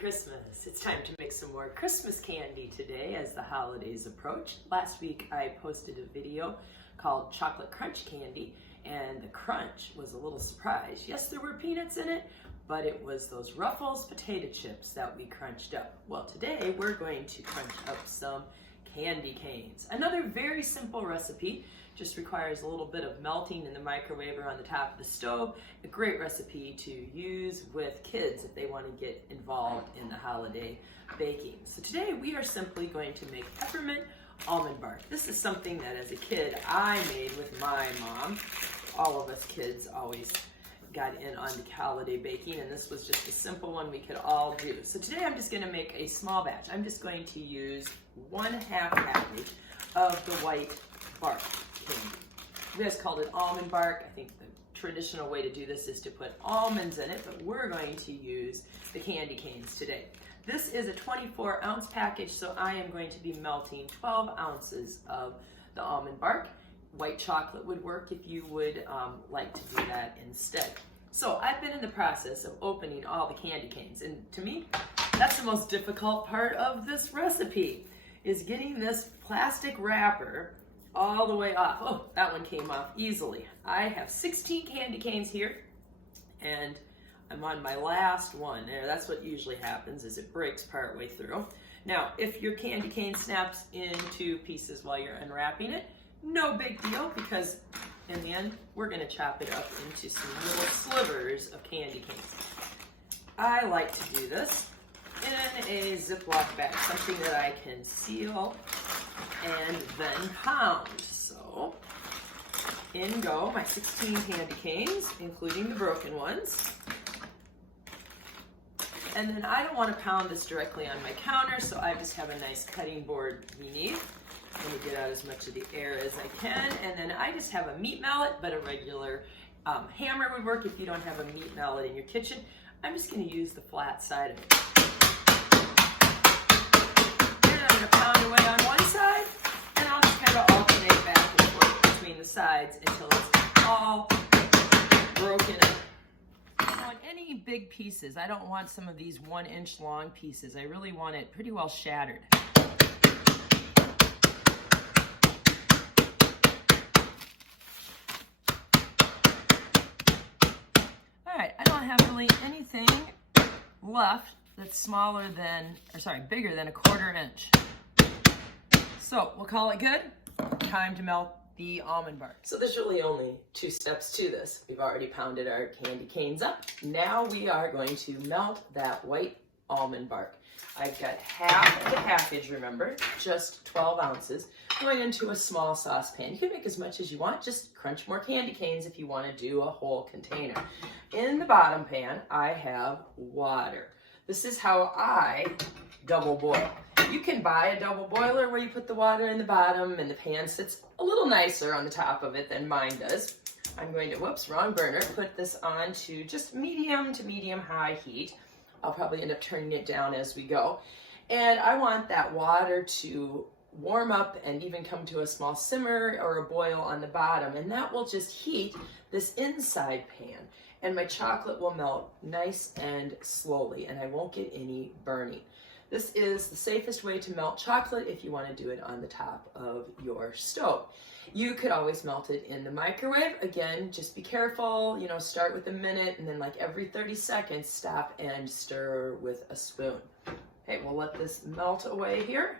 Christmas! It's time to make some more Christmas candy today as the holidays approach. Last week I posted a video called Chocolate Crunch Candy, and the crunch was a little surprise. Yes, there were peanuts in it, but it was those Ruffles Potato Chips that we crunched up. Well, today we're going to crunch up some candy canes. Another very simple recipe, just requires a little bit of melting in the microwave or on the top of the stove. A great recipe to use with kids if they want to get involved in the holiday baking. So today we are simply going to make peppermint almond bark. This is something that as a kid I made with my mom. All of us kids always got in on the holiday baking, and this was just a simple one we could all do. So today I'm just going to make a small batch. I'm just going to use 1/2 package of the white bark candy. You guys called it almond bark. I think the traditional way to do this is to put almonds in it, but we're going to use the candy canes today. This is a 24-ounce package, so I am going to be melting 12 ounces of the almond bark. White chocolate would work if you would like to do that instead. So I've been in the process of opening all the candy canes, and to me, that's the most difficult part of this recipe, is getting this plastic wrapper all the way off. Oh, that one came off easily. I have 16 candy canes here, and I'm on my last one. That's what usually happens, is it breaks partway through. Now, if your candy cane snaps into pieces while you're unwrapping it, no big deal, because in the end, we're gonna chop it up into some little slivers of candy canes. I like to do this in a ziplock bag, something that I can seal and then pound. So in go my 16 candy canes, including the broken ones. And then I don't want to pound this directly on my counter, so I just have a nice cutting board beneath. Let me get out as much of the air as I can. And then I just have a meat mallet, but a regular hammer would work if you don't have a meat mallet in your kitchen. I'm just going to use the flat side of it. And I'm going to pound away on one side, and I'll just kind of alternate back and forth between the sides until it's all broken up. I don't want any big pieces. I don't want some of these 1-inch long pieces. I really want it pretty well shattered. Alright, I don't have really anything left that's smaller than, bigger than 1/4 inch. So we'll call it good. Time to melt the almond bark. So there's really only 2 steps to this. We've already pounded our candy canes up. Now we are going to melt that white almond bark. I've got half of the package, remember, just 12 ounces, going into a small saucepan. You can make as much as you want, just crunch more candy canes if you want to do a whole container. In the bottom pan, I have water. This is how I double boil. You can buy a double boiler where you put the water in the bottom and the pan sits a little nicer on the top of it than mine does. I'm going to, whoops, wrong burner, put this on to just medium to medium-high heat. I'll probably end up turning it down as we go. And I want that water to warm up and even come to a small simmer or a boil on the bottom, and that will just heat this inside pan. And my chocolate will melt nice and slowly, and I won't get any burning. This is the safest way to melt chocolate if you want to do it on the top of your stove. You could always melt it in the microwave. Again, just be careful, start with a minute, and then like every 30 seconds, stop and stir with a spoon. Okay, we'll let this melt away here.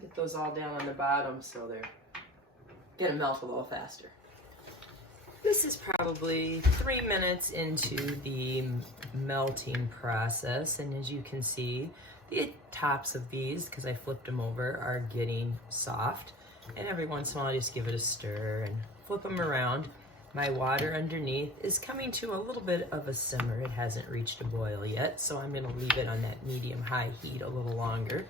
Get those all down on the bottom so they're gonna melt a little faster. This is probably 3 minutes into the melting process, and as you can see, the tops of these, because I flipped them over, are getting soft. And every once in a while I just give it a stir and flip them around. My water underneath is coming to a little bit of a simmer. It hasn't reached a boil yet, so I'm gonna leave it on that medium-high heat a little longer.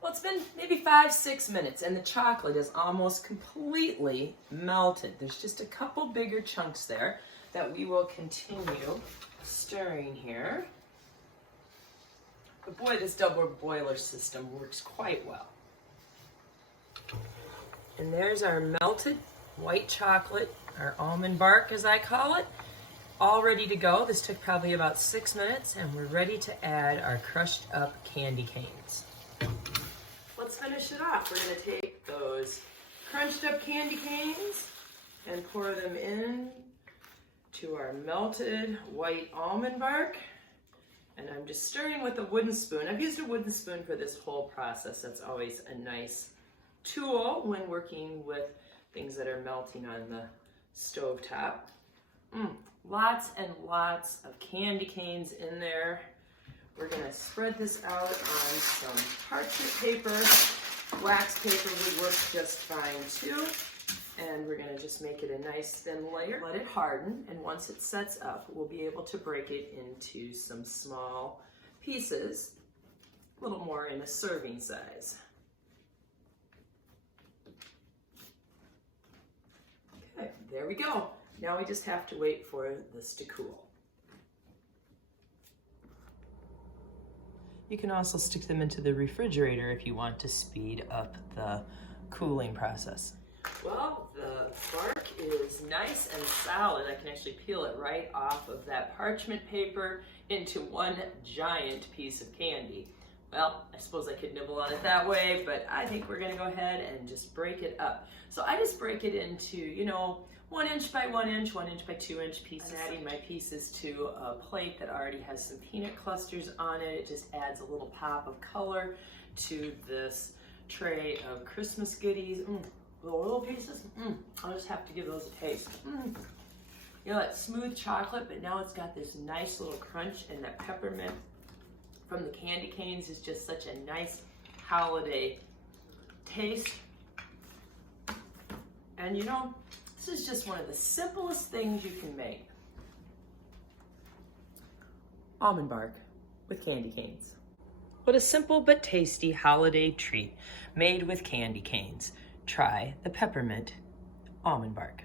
Well, it's been maybe 5-6 minutes, and the chocolate is almost completely melted. There's just a couple bigger chunks there that we will continue stirring here. But boy, this double boiler system works quite well. And there's our melted white chocolate, our almond bark as I call it. all ready to go. This took probably about 6 minutes, and we're ready to add our crushed up candy canes. Let's finish it off. We're gonna take those crunched up candy canes and pour them in to our melted white almond bark. And I'm just stirring with a wooden spoon. I've used a wooden spoon for this whole process. That's always a nice tool when working with things that are melting on the stovetop. Lots and lots of candy canes in there. We're gonna spread this out on some parchment paper. Wax paper would work just fine too. And we're gonna just make it a nice thin layer. Let it harden, and once it sets up, we'll be able to break it into some small pieces, a little more in a serving size. Okay, there we go. Now we just have to wait for this to cool. You can also stick them into the refrigerator if you want to speed up the cooling process. Well, the bark is nice and solid. I can actually peel it right off of that parchment paper into one giant piece of candy. Well, I suppose I could nibble on it that way, but I think we're gonna go ahead and just break it up. So I just break it into, 1 inch by 1 inch, 1 inch by 2 inch pieces. I'm adding my pieces to a plate that already has some peanut clusters on it. It just adds a little pop of color to this tray of Christmas goodies. The little pieces, I'll just have to give those a taste. That smooth chocolate, but now it's got this nice little crunch, and that peppermint from the candy canes is just such a nice holiday taste. And this is just one of the simplest things you can make. Almond bark with candy canes. What a simple but tasty holiday treat made with candy canes. Try the peppermint almond bark.